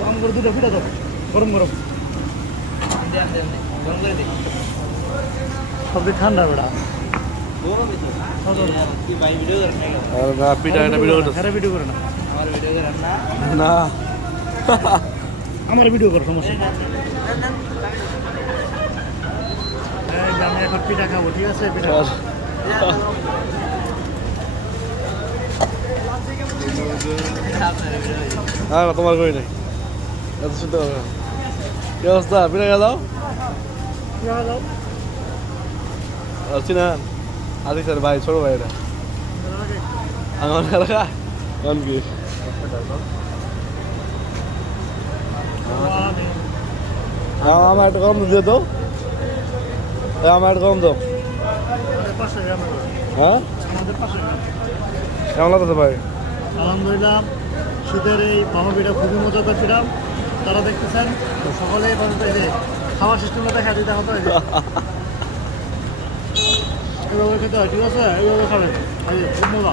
আমগুলো দুটো পিঠা দাও গরম গরম সবই ঠান্ডা বেড়া পিঠা একটা ভিডিও করতে ভিডিও করে না না আমার ভিডিও করো সমস্যা নেই। এই যে আমি এখন পিঠা খাবো ঠিক আছে পিঠা হ্যাঁ তোমার করি নাই এত শুনতে পারবে না কি অবস্থা পিঠা খেয়ে দাও চিনা আদি স্যার ভাই ছোট ভাই এটা আমার এলাকা কোন কি আমার একটা কম দিয়ে তো আমার একটা কম দাও হ্যাঁ কেমন লাগতেছে ভাই আলহামদুলিল্লাহ শীতের এই মামা পিঠা খুবই মজা করছিলাম তারা দেখতেছেন সকলে যে খাওয়ার সিস্টেমটা দেখা দিতে হবে এইভাবে খেতে হয় ঠিক আছে এইভাবে খাবেন এই যে খুব মজা